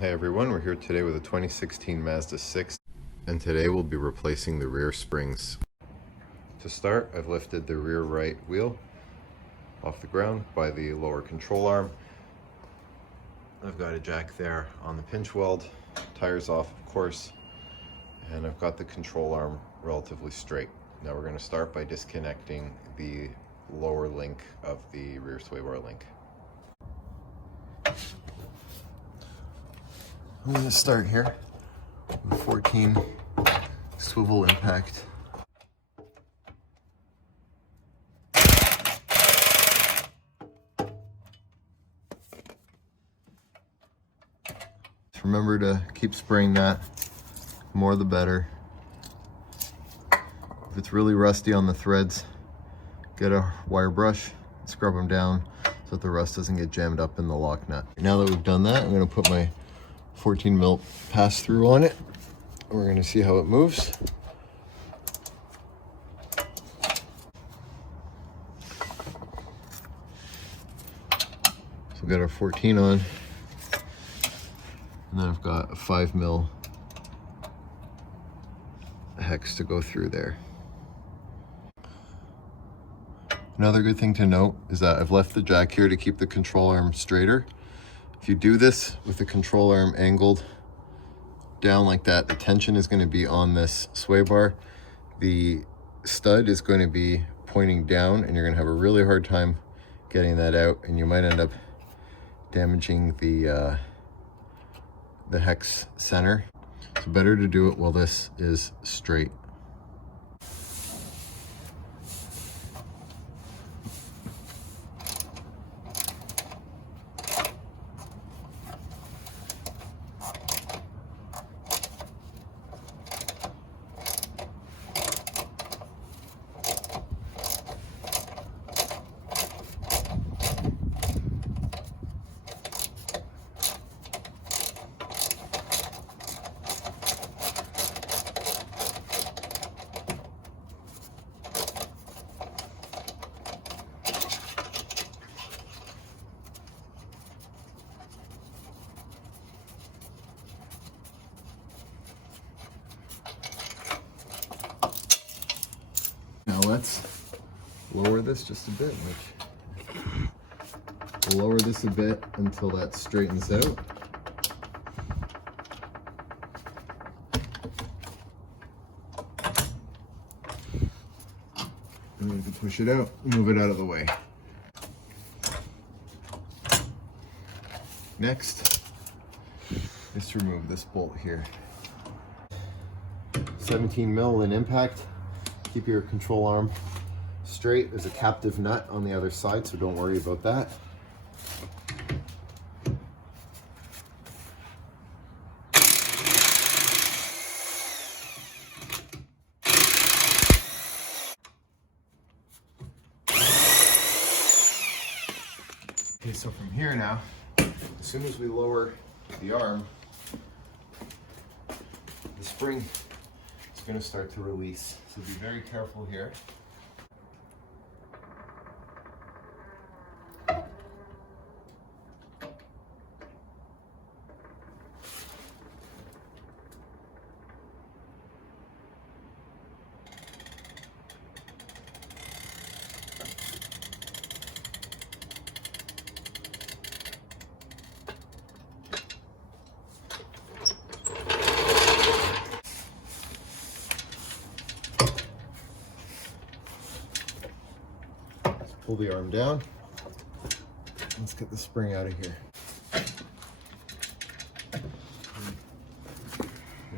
Hey everyone, we're here today with a 2016 Mazda 6, and today we'll be replacing the rear springs. To start, I've lifted the rear right wheel off the ground by the lower control arm. I've got a jack there on the pinch weld, tires off of course, and I've got the control arm relatively straight. Now we're going to start by disconnecting the lower link of the rear sway bar link. I'm going to start here with 14 swivel impact. Just remember to keep spraying that, more the better. If it's really rusty on the threads, get a wire brush, scrub them down so that the rust doesn't get jammed up in the lock nut. Now that we've done that, I'm going to put my 14 mil pass through on it. We're going to see how it moves. So we've got our 14 on, and then I've got a 5 mil hex to go through there. Another good thing to note is that I've left the jack here to keep the control arm straighter. If you do this with the control arm angled down like that, the tension is going to be on this sway bar. The stud is going to be pointing down, and you're going to have a really hard time getting that out, and you might end up damaging the hex center. It's better to do it while this is straight. Now let's lower this just a bit. We'll lower this a bit until that straightens out. And we can push it out, move it out of the way. Next is to remove this bolt here. 17 mil in impact. Keep your control arm straight. There's a captive nut on the other side, so don't worry about that. Okay, so from here now, as soon as we lower the arm, the spring is going to start to release. So be very careful here. Pull the arm down. Let's get the spring out of here. And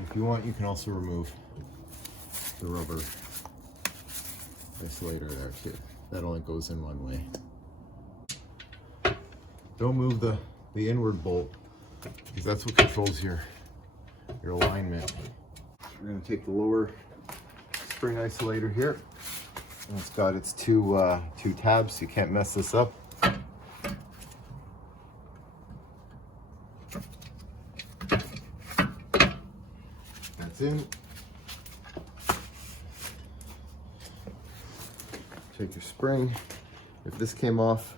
if you want, you can also remove the rubber isolator there too. That only goes in one way. Don't move the inward bolt, because that's what controls your alignment. We're going to take the lower spring isolator here. And it's got its two tabs, so you can't mess this up. That's in. Take your spring. If this came off,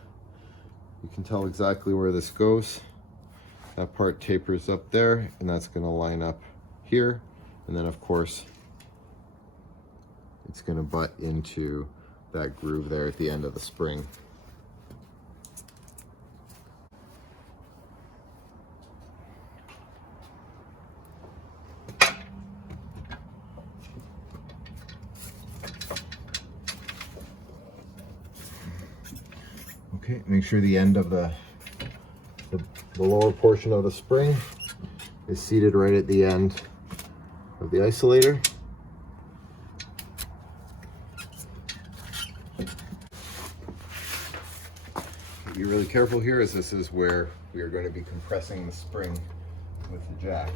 you can tell exactly where this goes. That part tapers up there, and that's going to line up here. And then of course, it's going to butt into that groove there at the end of the spring. Okay, make sure the end of the lower portion of the spring is seated right at the end of the isolator. Be really careful here, as this is where we are going to be compressing the spring with the jack.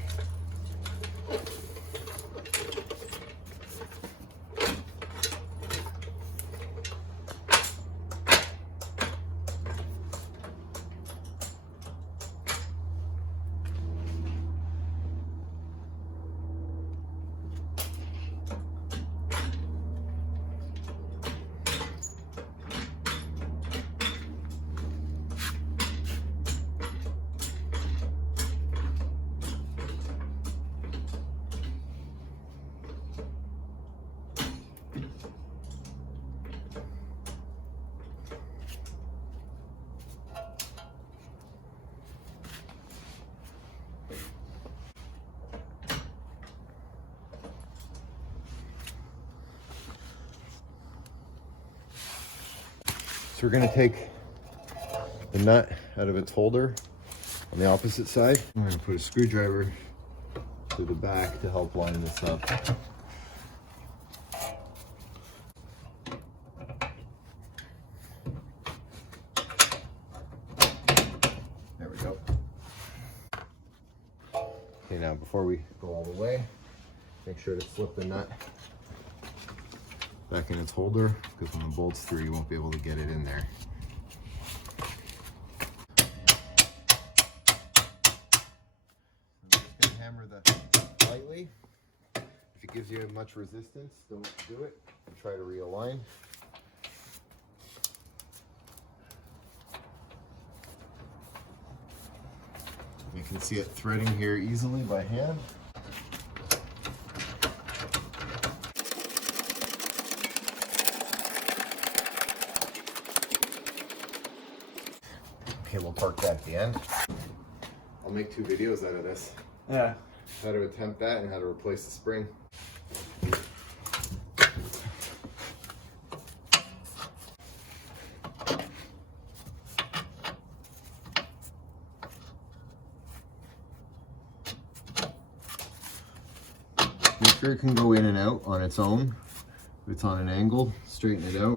So we're going to take the nut out of its holder on the opposite side. I'm going to put a screwdriver to the back to help line this up. There we go. Okay, now before we go all the way, make sure to slip the nut back in its holder, because when the bolt's through, you won't be able to get it in there. I'm just going to hammer that lightly. If it gives you much resistance, don't do it. And try to realign. You can see it threading here easily by hand. Okay, we'll park that at the end. I'll make 2 videos out of this. Yeah. How to attempt that and how to replace the spring. Make sure it can go in and out on its own. If it's on an angle, straighten it out.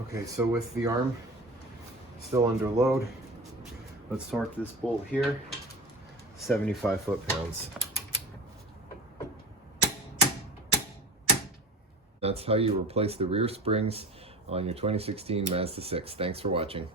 Okay, so with the arm still under load, let's torque this bolt here, 75 foot-pounds. That's how you replace the rear springs on your 2016 Mazda 6. Thanks for watching.